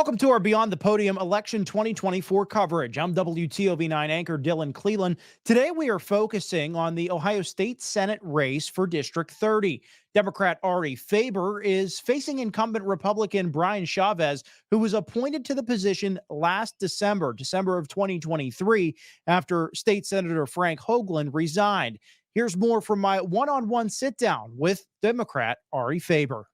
Welcome to our Beyond the Podium Election 2024 coverage. I'm WTOV 9 anchor Dylan Cleland. Today we are focusing on the Ohio State Senate race for District 30. Democrat Ari Faber is facing incumbent Republican Brian Chavez, who was appointed to the position last December of 2023, after State Senator Frank Hoagland resigned. Here's more from my one-on-one sit-down with Democrat Ari Faber.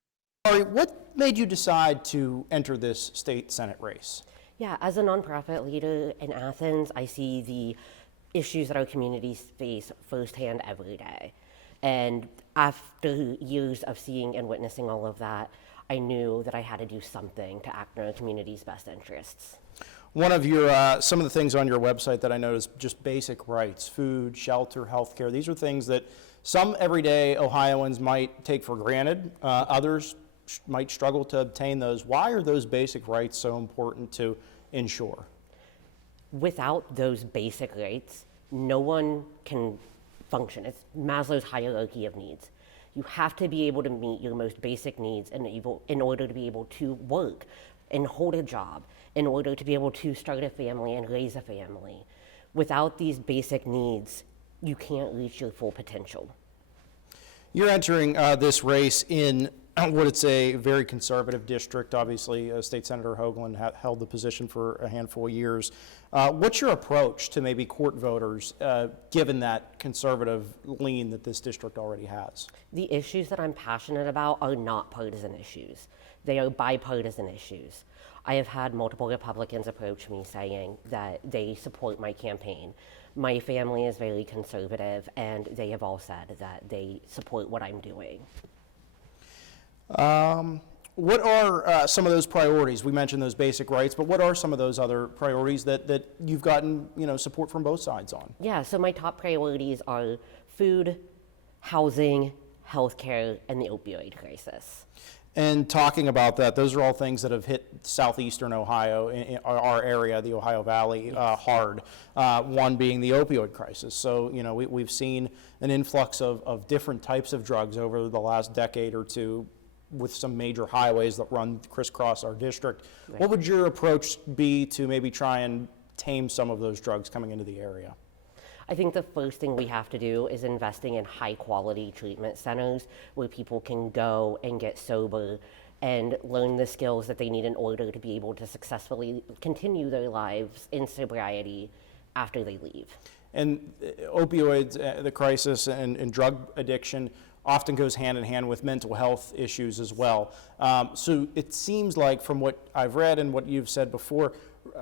Ari, what made you decide to enter this state Senate race? Yeah, as a nonprofit leader in Athens, I see the issues that our communities face firsthand every day. And after years of seeing and witnessing all of that, I knew that I had to do something to act in our community's best interests. One of your, some of the things on your website that I noticed, just basic rights, food, shelter, healthcare. These are things that some everyday Ohioans might take for granted. Others might struggle to obtain those. Why are those basic rights so important to ensure? Without those basic rights, no one can function. It's Maslow's hierarchy of needs. You have to be able to meet your most basic needs in order to be able to work and hold a job, in order to be able to start a family and raise a family. Without these basic needs, you can't reach your full potential. You're entering this race in what it's a very conservative district. Obviously, State Senator Hoagland held the position for a handful of years. What's your approach to maybe court voters, given that conservative lean that this district already has? The issues that I'm passionate about are not partisan issues. They are bipartisan issues. I have had multiple Republicans approach me saying that they support my campaign. My family is very conservative, and they have all said that they support what I'm doing. What are some of those priorities? We mentioned those basic rights, but what are some of those other priorities that you've gotten support from both sides on? Yeah, so my top priorities are food, housing, healthcare, and the opioid crisis. And talking about that, those are all things that have hit southeastern Ohio, in our area, the Ohio Valley, hard. One being the opioid crisis. So, we've seen an influx of different types of drugs over the last decade or two, with some major highways that run crisscross our district. Right. What would your approach be to maybe try and tame some of those drugs coming into the area? I think the first thing we have to do is investing in high quality treatment centers where people can go and get sober and learn the skills that they need in order to be able to successfully continue their lives in sobriety after they leave. And opioids, the crisis and drug addiction often goes hand in hand with mental health issues as well. So it seems like, from what I've read and what you've said before,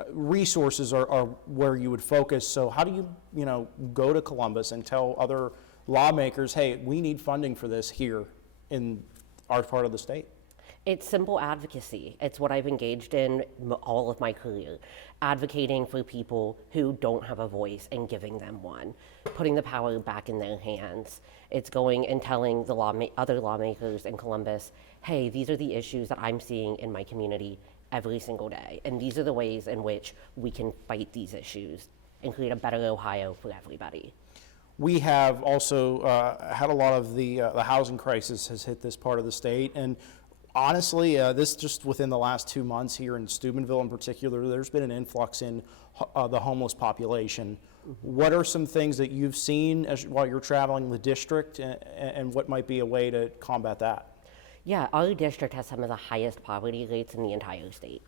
resources are where you would focus. So how do you, go to Columbus and tell other lawmakers, hey, we need funding for this here in our part of the state? It's simple advocacy. It's what I've engaged in all of my career. Advocating for people who don't have a voice and giving them one. Putting the power back in their hands. It's going and telling the other lawmakers in Columbus, hey, these are the issues that I'm seeing in my community every single day. And these are the ways in which we can fight these issues and create a better Ohio for everybody. We have also had a lot of the housing crisis has hit this part of the state. And honestly, this just within the last 2 months here in Steubenville in particular, there's been an influx in the homeless population. What are some things that you've seen while you're traveling the district, and what might be a way to combat that? Yeah, our district has some of the highest poverty rates in the entire state.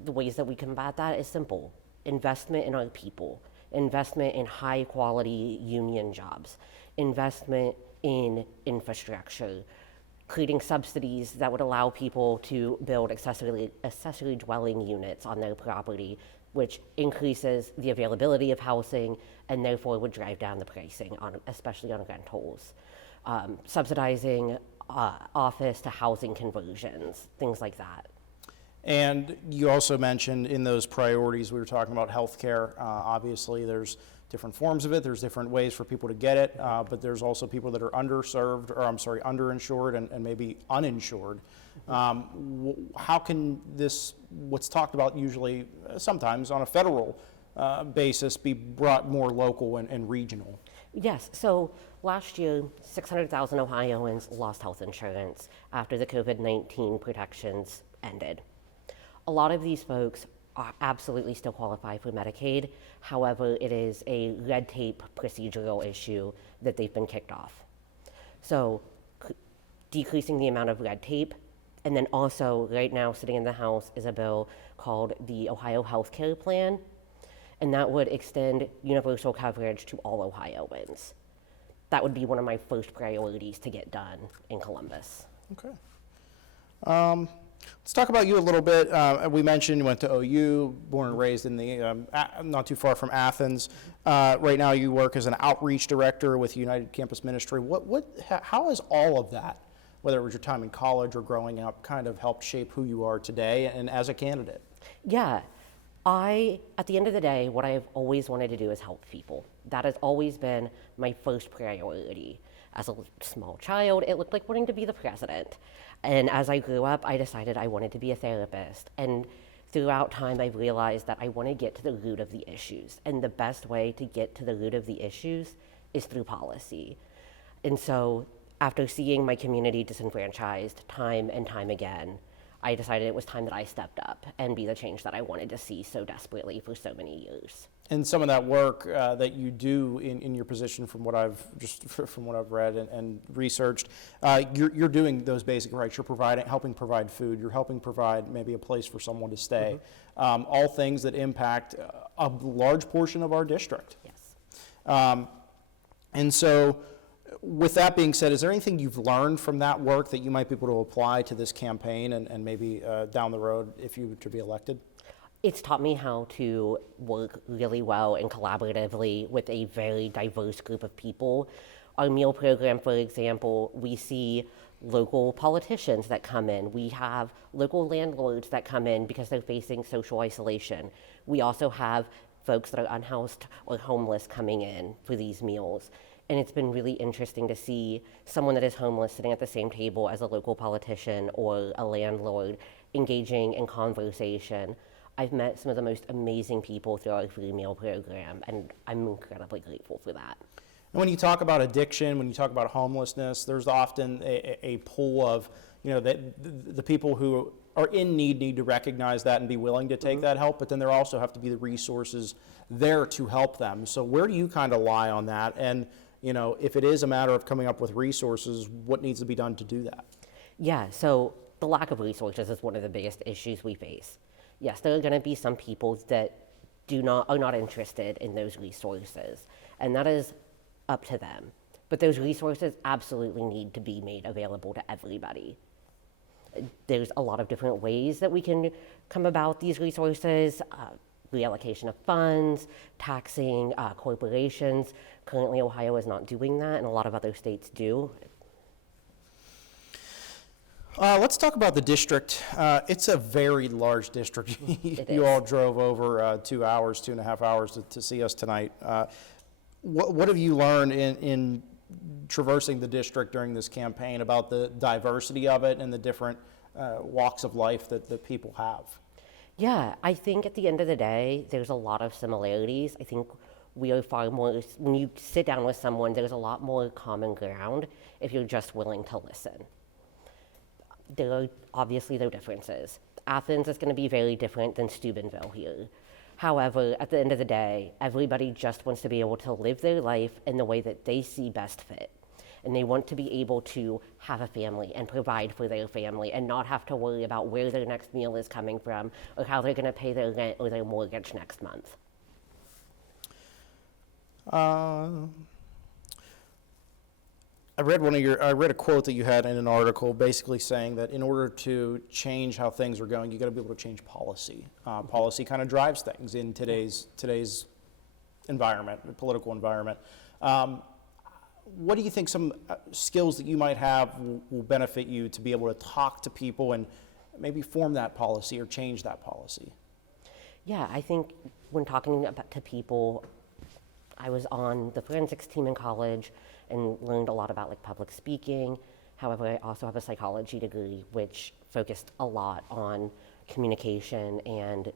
The ways that we combat that is simple. Investment in our people, investment in high quality union jobs, investment in infrastructure, creating subsidies that would allow people to build accessory dwelling units on their property, which increases the availability of housing and therefore would drive down the pricing, especially on rentals. Subsidizing office to housing conversions, things like that. And you also mentioned in those priorities, we were talking about healthcare. Obviously, there's different forms of it. There's different ways for people to get it, but there's also people that are underinsured and maybe uninsured. How can this, what's talked about usually, sometimes on a federal basis, be brought more local and regional? Yes, so last year, 600,000 Ohioans lost health insurance after the COVID-19 protections ended. A lot of these folks are absolutely still qualify for Medicaid. However, it is a red tape procedural issue that they've been kicked off. So decreasing the amount of red tape, and then also right now sitting in the House is a bill called the Ohio Healthcare Plan, and that would extend universal coverage to all Ohioans. That would be one of my first priorities to get done in Columbus. Okay. Let's talk about you a little bit. We mentioned you went to OU, born and raised in the not too far from Athens. Right now, you work as an outreach director with United Campus Ministry. How has all of that, whether it was your time in college or growing up, kind of helped shape who you are today and as a candidate? Yeah, at the end of the day, what I've always wanted to do is help people. That has always been my first priority. As a small child, it looked like wanting to be the president. And as I grew up, I decided I wanted to be a therapist. And throughout time, I've realized that I want to get to the root of the issues. And the best way to get to the root of the issues is through policy. And so after seeing my community disenfranchised time and time again, I decided it was time that I stepped up and be the change that I wanted to see so desperately for so many years. And some of that work that you do in your position, from what I've read and researched, you're doing those basic rights. You're helping provide food. You're helping provide maybe a place for someone to stay. Mm-hmm. All things that impact a large portion of our district. Yes. And so, with that being said, is there anything you've learned from that work that you might be able to apply to this campaign and maybe down the road if you were to be elected? It's taught me how to work really well and collaboratively with a very diverse group of people. Our meal program, for example, we see local politicians that come in. We have local landlords that come in because they're facing social isolation. We also have folks that are unhoused or homeless coming in for these meals. And it's been really interesting to see someone that is homeless sitting at the same table as a local politician or a landlord engaging in conversation. I've met some of the most amazing people through our free meal program, and I'm incredibly grateful for that. And when you talk about addiction, when you talk about homelessness, there's often a pool of, the people who are in need to recognize that and be willing to take that help, but then there also have to be the resources there to help them. So where do you kind of lie on that? And, if it is a matter of coming up with resources, what needs to be done to do that? Yeah, so the lack of resources is one of the biggest issues we face. Yes, there are going to be some people that are not interested in those resources, and that is up to them. But those resources absolutely need to be made available to everybody. There's a lot of different ways that we can come about these resources, reallocation of funds, taxing corporations. Currently, Ohio is not doing that, and a lot of other states do. Let's talk about the district. It's a very large district. You all drove over 2.5 hours to see us tonight. What have you learned in traversing the district during this campaign about the diversity of it and the different walks of life that people have? Yeah, I think at the end of the day, there's a lot of similarities. I think we are far more, when you sit down with someone, there's a lot more common ground if you're just willing to listen. There are obviously their differences. Athens is going to be very different than Steubenville here. However, at the end of the day, everybody just wants to be able to live their life in the way that they see best fit. And they want to be able to have a family and provide for their family and not have to worry about where their next meal is coming from or how they're going to pay their rent or their mortgage next month. I read a quote that you had in an article basically saying that in order to change how things are going, you got to be able to change policy. Policy kind of drives things in today's environment, political environment. What do you think some skills that you might have will benefit you to be able to talk to people and maybe form that policy or change that policy? Yeah, I think when talking to people, I was on the forensics team in college and learned a lot about public speaking. However, I also have a psychology degree, which focused a lot on communication and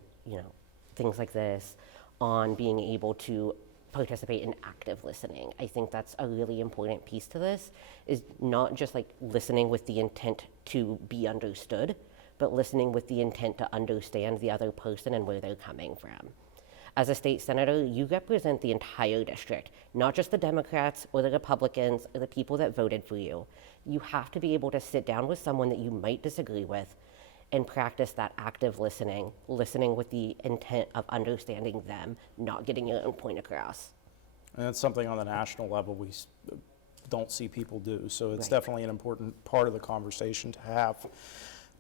things like this, on being able to participate in active listening. I think that's a really important piece to this, is not just listening with the intent to be understood, but listening with the intent to understand the other person and where they're coming from. As a state senator, you represent the entire district, not just the Democrats or the Republicans or the people that voted for you. You have to be able to sit down with someone that you might disagree with and practice that active listening with the intent of understanding them, not getting your own point across. And that's something on the national level we don't see people do. So it's Right. definitely an important part of the conversation to have.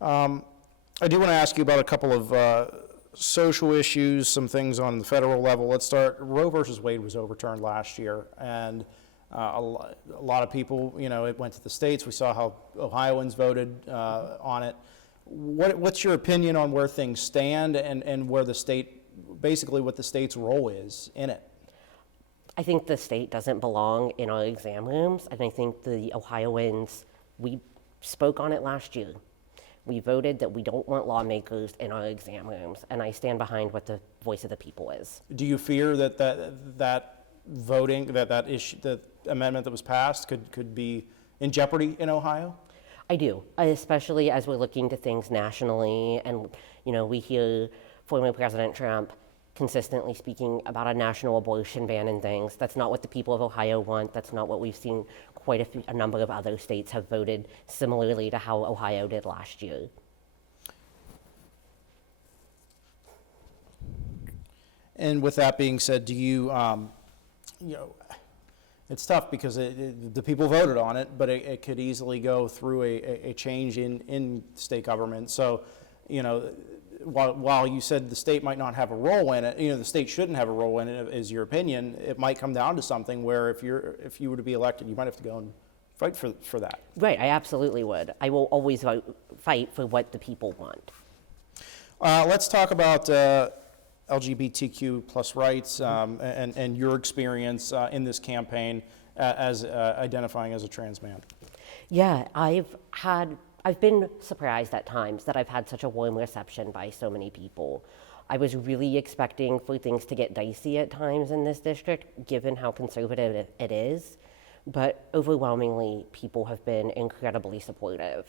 I do want to ask you about a couple of social issues, some things on the federal level. Let's start. Roe versus Wade was overturned last year, and a lot of people, it went to the states. We saw how Ohioans voted on it. What's your opinion on where things stand and where the state, basically what the state's role is in it? I think the state doesn't belong in our exam rooms, and I think the Ohioans, we spoke on it last year. We voted that we don't want lawmakers in our exam rooms, and I stand behind what the voice of the people is. Do you fear that voting, that issue, the amendment that was passed could be in jeopardy in Ohio? I do, especially as we're looking to things nationally, and we hear former President Trump consistently speaking about a national abortion ban and things. That's not what the people of Ohio want. That's not what we've seen. Quite a number of other states have voted similarly to how Ohio did last year. And with that being said, do you, it's tough because the people voted on it, but it could easily go through a change in state government. So, while you said the state might not have a role in it, the state shouldn't have a role in it, is your opinion. It might come down to something where if you were to be elected, you might have to go and fight for that. Right, I absolutely would. I will always fight for what the people want. Let's talk about LGBTQ plus rights and your experience in this campaign as identifying as a trans man. Yeah, I've been surprised at times that I've had such a warm reception by so many people. I was really expecting for things to get dicey at times in this district, given how conservative it is, but overwhelmingly, people have been incredibly supportive.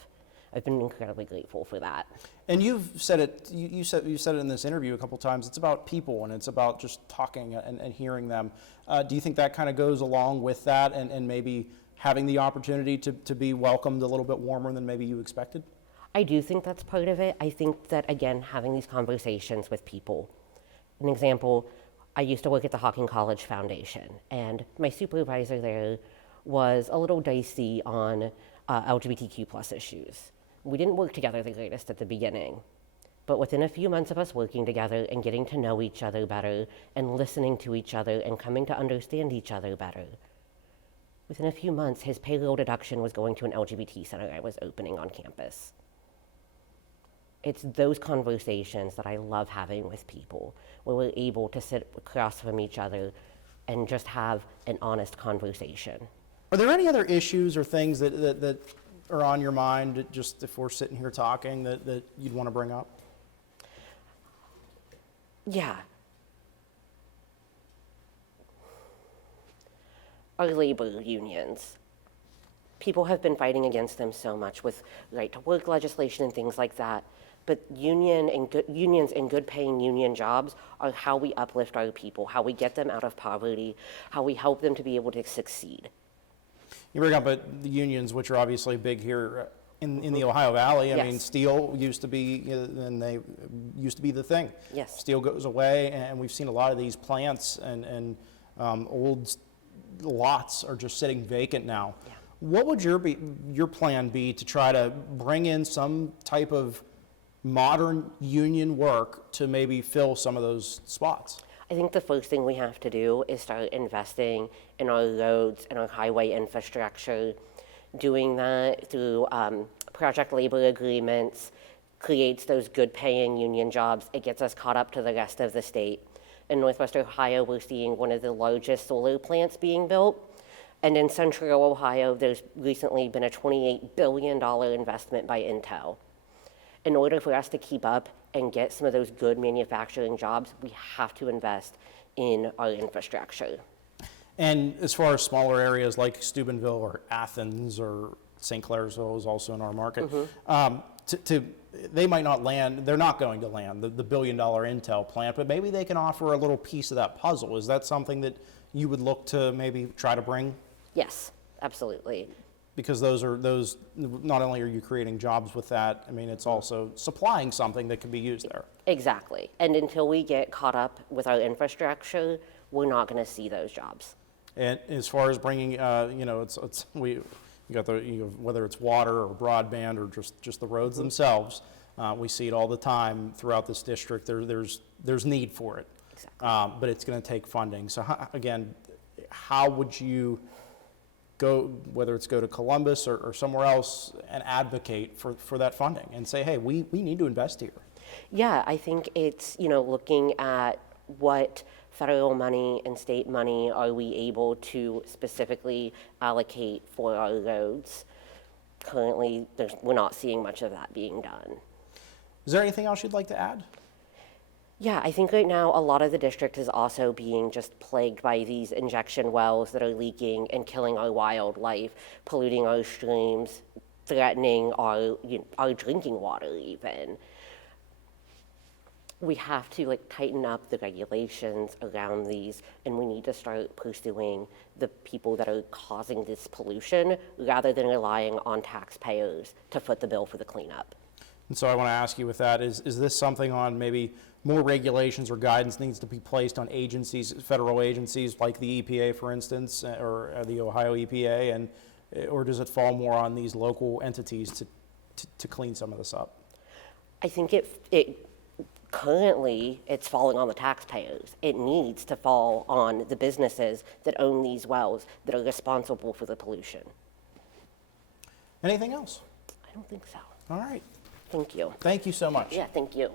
I've been incredibly grateful for that. And you've said it, you said it in this interview a couple times, it's about people and it's about just talking and hearing them. Do you think that kind of goes along with that and maybe having the opportunity to be welcomed a little bit warmer than maybe you expected? I do think that's part of it. I think that, again, having these conversations with people. An example, I used to work at the Hocking College Foundation, and my supervisor there was a little dicey on LGBTQ plus issues. We didn't work together the greatest at the beginning, but within a few months of us working together and getting to know each other better and listening to each other and coming to understand each other better, within a few months, his payroll deduction was going to an LGBT center I was opening on campus. It's those conversations that I love having with people, where we're able to sit across from each other and just have an honest conversation. Are there any other issues or things that are on your mind, just if we're sitting here talking, that you'd want to bring up? Yeah. Our labor unions. People have been fighting against them so much with right to work legislation and things like that. But unions and good paying union jobs are how we uplift our people, how we get them out of poverty, how we help them to be able to succeed. You bring up the unions, which are obviously big here in the Ohio Valley. I mean, steel used to be, and they used to be the thing. Yes. Steel goes away, and we've seen a lot of these plants and old lots are just sitting vacant now. Yeah. What would your plan be to try to bring in some type of modern union work to maybe fill some of those spots? I think the first thing we have to do is start investing in our roads and our highway infrastructure. Doing that through project labor agreements creates those good paying union jobs. It gets us caught up to the rest of the state. In Northwest Ohio, we're seeing one of the largest solar plants being built. And in Central Ohio, there's recently been a $28 billion investment by Intel. In order for us to keep up and get some of those good manufacturing jobs, we have to invest in our infrastructure. And as far as smaller areas like Steubenville or Athens or St. Clairsville is also in our market, they might not land, they're not going to land the billion-dollar Intel plant, but maybe they can offer a little piece of that puzzle. Is that something that you would look to maybe try to bring? Yes, absolutely. Because those not only are you creating jobs with that, I mean, it's also supplying something that can be used there. Exactly. And until we get caught up with our infrastructure, we're not going to see those jobs. And as far as bringing, whether it's water or broadband or just the roads themselves, we see it all the time throughout this district. There's need for it. Exactly. But it's going to take funding. So again, how would you go, whether it's go to Columbus or somewhere else, and advocate for that funding and say, hey, we need to invest here? Yeah, I think it's, looking at what federal money and state money are we able to specifically allocate for our roads. Currently, we're not seeing much of that being done. Is there anything else you'd like to add? Yeah, I think right now a lot of the district is also being just plagued by these injection wells that are leaking and killing our wildlife, polluting our streams, threatening our drinking water even. We have to tighten up the regulations around these, and we need to start pursuing the people that are causing this pollution rather than relying on taxpayers to foot the bill for the cleanup. And so I want to ask you with that, is this something on maybe more regulations or guidance needs to be placed on agencies, federal agencies like the EPA, for instance, or the Ohio EPA, or does it fall more on these local entities to clean some of this up? I think it currently it's falling on the taxpayers. It needs to fall on the businesses that own these wells that are responsible for the pollution. Anything else? I don't think so. All right. Thank you. Thank you so much. Yeah, thank you.